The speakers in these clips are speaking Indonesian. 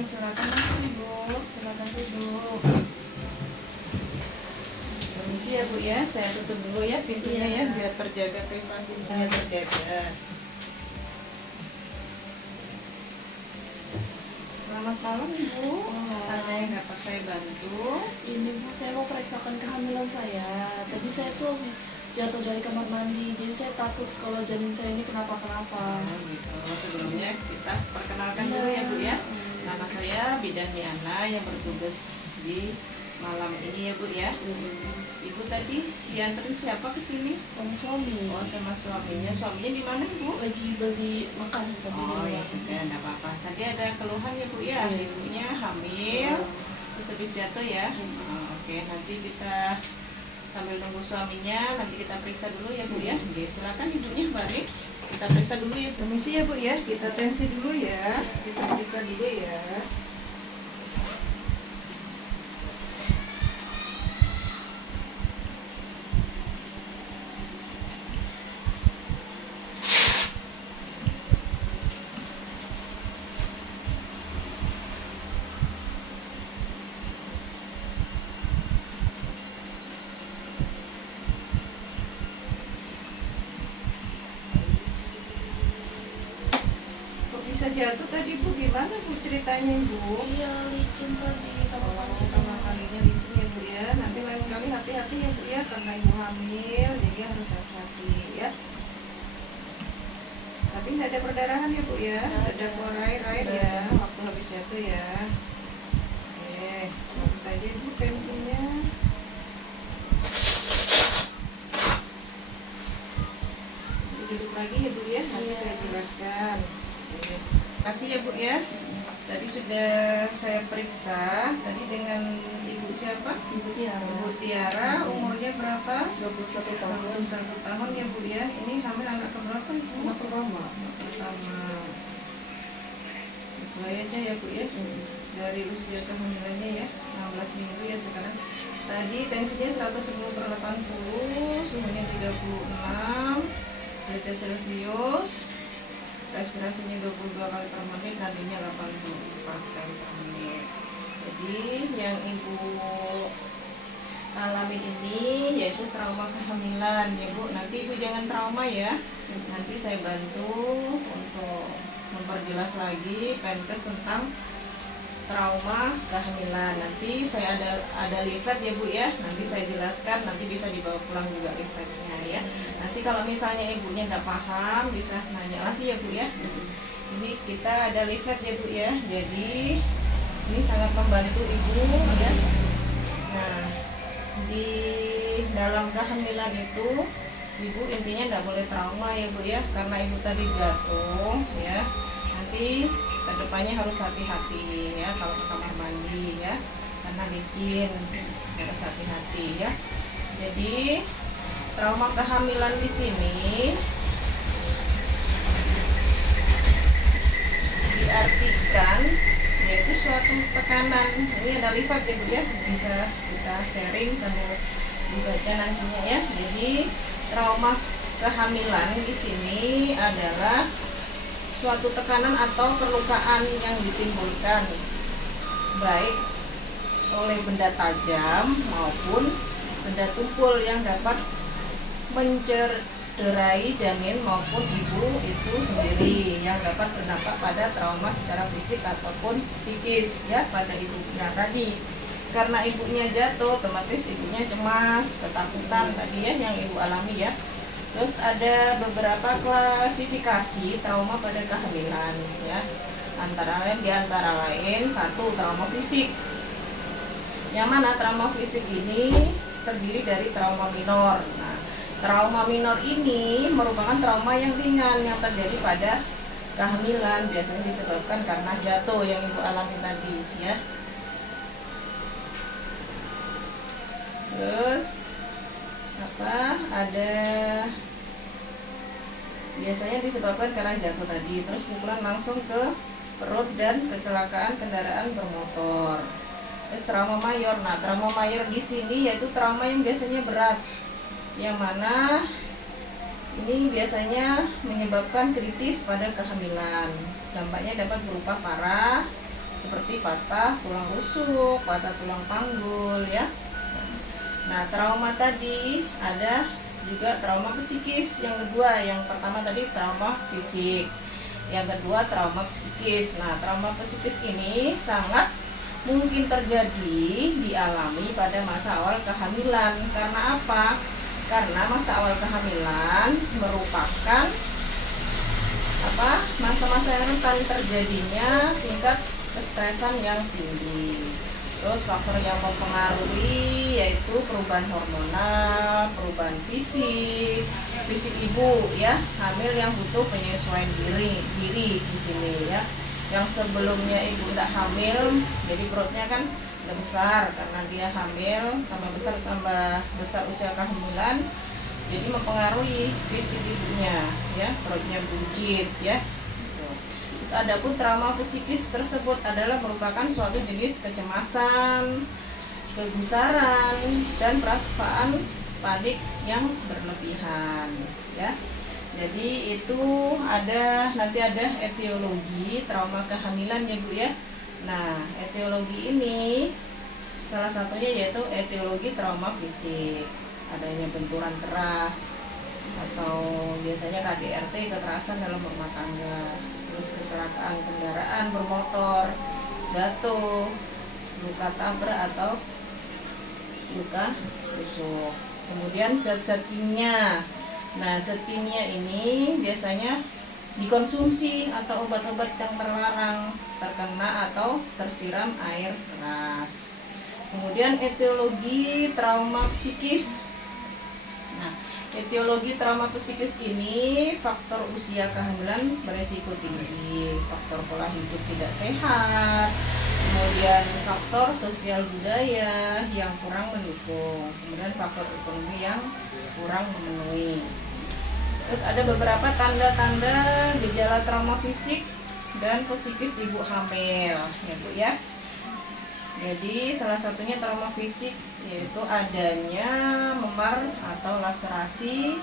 silakan masuk Ibu, silakan duduk. Permisi ya Bu ya, saya tutup dulu ya pintunya ya, biar terjaga privasinya terjaga. Selamat malam Ibu, ada yang dapat saya bantu? Ini Bu, saya mau periksakan kehamilan saya. Tadi saya tuh habis jatuh dari kamar mandi, jadi saya takut kalau janin saya ini kenapa-kenapa. Oh gitu, sebelumnya kita perkenalkan dulu ya Bu ya. Nama saya Bidan Liana yang bertugas di malam ini ya Bu ya. Ibu tadi dianterin siapa ke sini? Sama suami. Oh sama suaminya. Suaminya di mana Bu? Lagi beli makan tadi Oh di ya luar. sudah, enggak apa-apa. Tadi ada keluhan ya Bu ya. Iya. Ibunya hamil, terus habis jatuh ya. Oh, oke, nanti kita sambil nunggu suaminya, nanti kita periksa dulu ya Bu ya. Oke, silakan ibunya balik. Kita periksa dulu ya. Permisi ya Bu ya. Kita tensi dulu ya. Kita periksa dulu ya. Kok bisa jatuh tadi Bu? Gimana Bu ceritanya Bu? Iya, licin tadi kamar mandi. Kamar mandinya licin ya Bu ya. Nanti lain kali hati-hati ya Bu ya, karena ibu hamil, jadi harus hati-hati ya. Tapi nggak ada perdarahan ya Bu ya, nggak ada keluar air ya, waktu habis jatuh ya. Oke, bagus aja Bu tensinya. Duduk lagi ya Bu ya, nanti saya jelaskan. Oke. Terima kasih ya Bu ya. Tadi sudah saya periksa, tadi dengan Ibu siapa? Ibu Tiara. Ibu Tiara, umurnya berapa? 21 tahun. 21 tahun ya Bu ya. Ini hamil anak keberapa Ibu? Anak pertama. Anak pertama. Sesuai aja ya Bu ya. Dari usia kehamilannya ya, 16 minggu ya sekarang. Tadi tensinya 110/80, suhunya 36 derajat Celcius. Respirasinya 22 kali per menit, nadinya 84 kali per menit. Jadi yang Ibu alami ini yaitu trauma kehamilan ya Bu. Nanti Ibu jangan trauma ya. Nanti saya bantu untuk memperjelas lagi Pemkes tentang trauma kehamilan. Nanti saya ada leaflet ya Bu ya. Nanti saya jelaskan, nanti bisa dibawa pulang juga leafletnya ya. Nanti kalau misalnya ibunya nggak paham, bisa nanya lagi ya Bu ya. Ini kita ada leaflet ya Bu ya. Jadi ini sangat membantu Ibu ya. Nah, di dalam kehamilan itu Ibu intinya nggak boleh trauma ya Bu ya, karena Ibu tadi jatuh ya. Nanti kedepannya harus hati-hati ya kalau ke kamar mandi ya, karena licin, harus hati-hati ya. Jadi trauma kehamilan di sini diartikan yaitu suatu tekanan. Ini ada leaflet ya Bu ya, bisa kita sharing sambil dibaca nantinya ya. Jadi trauma kehamilan di sini adalah suatu tekanan atau perlukaan yang ditimbulkan baik oleh benda tajam maupun benda tumpul yang dapat mencederai janin maupun ibu itu sendiri, yang dapat berdampak pada trauma secara fisik ataupun psikis ya pada ibunya tadi. Karena ibunya jatuh, otomatis ibunya cemas, ketakutan tadi ya yang ibu alami ya. Terus ada beberapa klasifikasi trauma pada kehamilan ya. Antara lain satu, trauma fisik. Yang mana trauma fisik ini terdiri dari trauma minor. Nah, trauma minor ini merupakan trauma yang ringan yang terjadi pada kehamilan, biasanya disebabkan karena jatuh yang ibu alami tadi ya. Terus ada biasanya disebabkan karena jatuh tadi, terus pukulan langsung ke perut dan kecelakaan kendaraan bermotor. Terus trauma mayor. Nah, trauma mayor di sini yaitu trauma yang biasanya berat, yang mana ini biasanya menyebabkan kritis pada kehamilan. Dampaknya dapat berupa parah seperti patah tulang rusuk, patah tulang panggul ya. Nah, trauma tadi ada juga trauma psikis yang kedua. Yang pertama tadi trauma fisik, yang kedua trauma psikis. Nah, trauma psikis ini sangat mungkin terjadi dialami pada masa awal kehamilan. Karena apa? Karena masa awal kehamilan merupakan masa-masa yang rentan terjadinya tingkat kestresan yang tinggi. Terus faktor yang mempengaruhi yaitu perubahan hormonal, perubahan fisik ibu ya, hamil yang butuh penyesuaian diri di sini ya. Yang sebelumnya ibu tidak hamil, jadi perutnya kan udah besar karena dia hamil, tambah besar usia kehamilan, jadi mempengaruhi fisik ibunya ya, perutnya buncit ya. Terus adapun trauma psikis tersebut adalah merupakan suatu jenis kecemasan, kegusaran, dan perasaan panik yang berlebihan ya. Jadi itu nanti ada etiologi trauma kehamilan ya Bu ya. Nah, etiologi ini salah satunya yaitu etiologi trauma fisik, adanya benturan keras atau biasanya KDRT, kekerasan dalam rumah tangga, terus kecelakaan kendaraan bermotor, jatuh, luka tabrak atau luka tusuk. Kemudian zat-zat kimia. Nah, zat kimia ini biasanya dikonsumsi atau obat-obat yang terlarang, terkena atau tersiram air keras. Kemudian etiologi trauma psikis. Nah, etiologi trauma psikis ini faktor usia kehamilan beresiko tinggi, faktor pola hidup tidak sehat, kemudian faktor sosial budaya yang kurang mendukung, kemudian faktor ekonomi yang kurang memenuhi. Terus ada beberapa tanda-tanda gejala trauma fisik dan psikis ibu hamil ya Bu ya. Jadi salah satunya trauma fisik yaitu adanya memar atau laserasi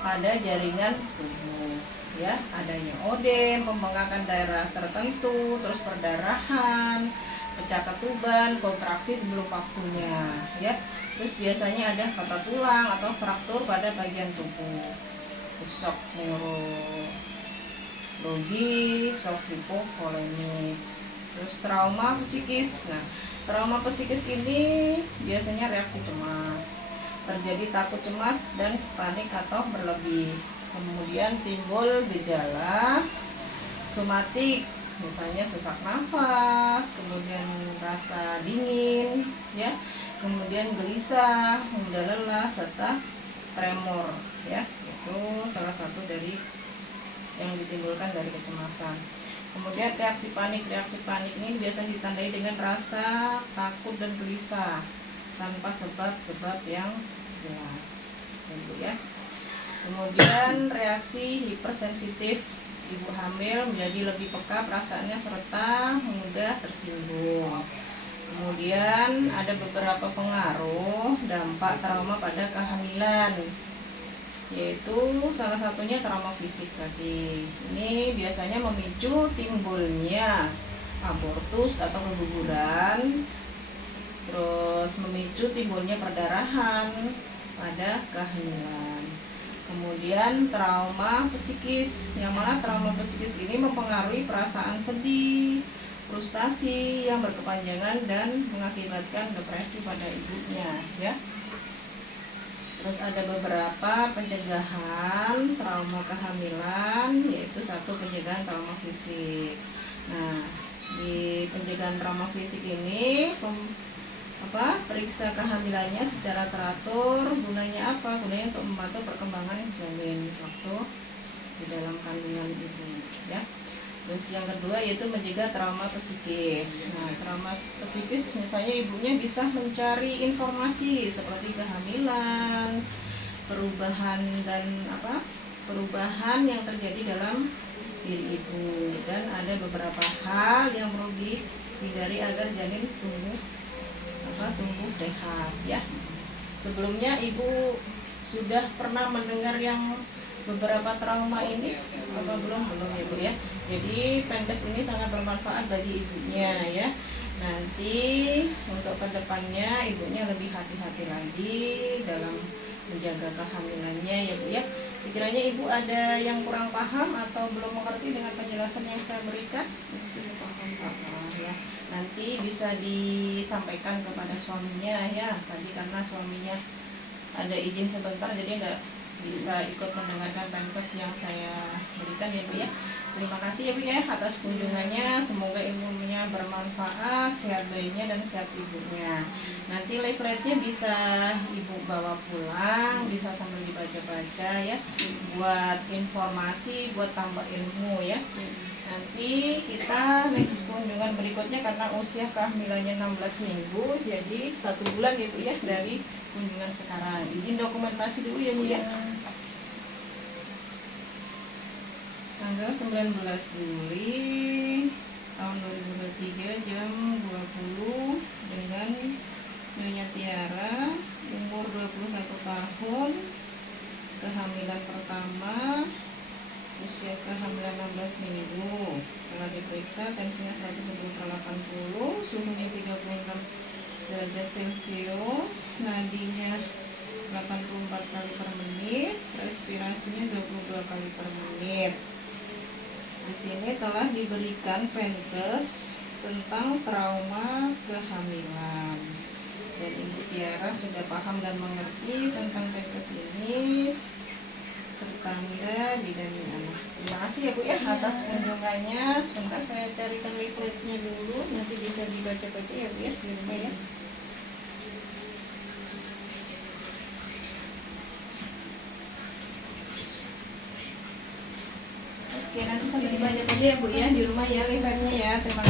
pada jaringan tubuh ya, adanya odem, pembengkakan daerah tertentu, terus perdarahan, pecah ketuban, kontraksi sebelum waktunya ya. Terus biasanya ada patah tulang atau fraktur pada bagian tubuh, shock neurologi, shock hipovolemik. Terus trauma psikis. Nah, trauma psikis ini biasanya reaksi cemas, terjadi takut, cemas, dan panik atau berlebih. Kemudian timbul gejala somatik, misalnya sesak nafas, kemudian rasa dingin, ya, kemudian gelisah, mudah lelah, serta tremor, ya. Itu salah satu dari yang ditimbulkan dari kecemasan. Kemudian reaksi panik ini biasanya ditandai dengan rasa takut dan gelisah tanpa sebab-sebab yang jelas, ya. Kemudian reaksi hipersensitif, ibu hamil menjadi lebih peka perasaannya serta mudah tersinggung. Kemudian ada beberapa pengaruh dampak trauma pada kehamilan, yaitu salah satunya trauma fisik tadi. Ini biasanya memicu timbulnya abortus atau keguguran, terus memicu timbulnya perdarahan pada kehamilan. Kemudian trauma psikis, yang mana trauma psikis ini mempengaruhi perasaan sedih, frustasi yang berkepanjangan dan mengakibatkan depresi pada ibunya, ya. Terus ada beberapa pencegahan trauma kehamilan, yaitu satu, pencegahan trauma fisik. Nah, di pencegahan trauma fisik ini periksa kehamilannya secara teratur. Gunanya apa? Gunanya untuk memantau perkembangan janin waktu di dalam kandungan ibu, ya. Terus yang kedua yaitu mencegah trauma psikis. Nah, trauma psikis misalnya ibunya bisa mencari informasi seperti kehamilan, perubahan yang terjadi dalam diri ibu, dan ada beberapa hal yang perlu dihindari agar janin tumbuh sehat, ya. Sebelumnya ibu sudah pernah mendengar yang beberapa trauma ini apa belum ya Bu ya. Jadi Pampers ini sangat bermanfaat bagi ibunya ya. Nanti untuk kedepannya ibunya lebih hati-hati lagi dalam menjaga kehamilannya ya Bu ya. Sekiranya ibu ada yang kurang paham atau belum mengerti dengan penjelasan yang saya berikan, Sudah paham. ya nanti bisa disampaikan kepada suaminya ya. Tadi karena suaminya ada izin sebentar jadi nggak bisa ikut mendengarkan Pampers yang saya berikan ya Bu ya. Terima kasih ya Bu ya atas kunjungannya, semoga ilmunya bermanfaat, sehat bayinya dan sehat ibunya. Nanti leafletnya bisa ibu bawa pulang, bisa sambil dibaca-baca ya, buat informasi, buat tambah ilmu ya. Nanti kita next kunjungan berikutnya karena usia kehamilannya 16 minggu, jadi 1 bulan ya Bu ya dari kunjungan sekarang. Izin dokumentasi dulu ya Bu ya. Tanggal 19 Juli tahun 2023 jam 20 dengan Nyonya Tiara, umur 21 tahun, kehamilan pertama, usia kehamilan 16 minggu. Telah diperiksa, tensinya 110/80, suhunya 36 derajat Celcius, nadinya 84 kali per menit, respirasinya 22 kali per menit. Di sini telah diberikan Pampers tentang trauma kehamilan. Dan Ibu Tiara sudah paham dan mengerti tentang Pampers ini, tertanda bidan anak. Terima kasih ya Bu ya atas kunjungannya. Sebentar saya carikan leafletnya dulu, nanti bisa dibaca-baca ya Bu ya di rumah ya. Oke, nanti sambil dibaca aja ya Bu ya di rumah ya leafletnya ya. Terima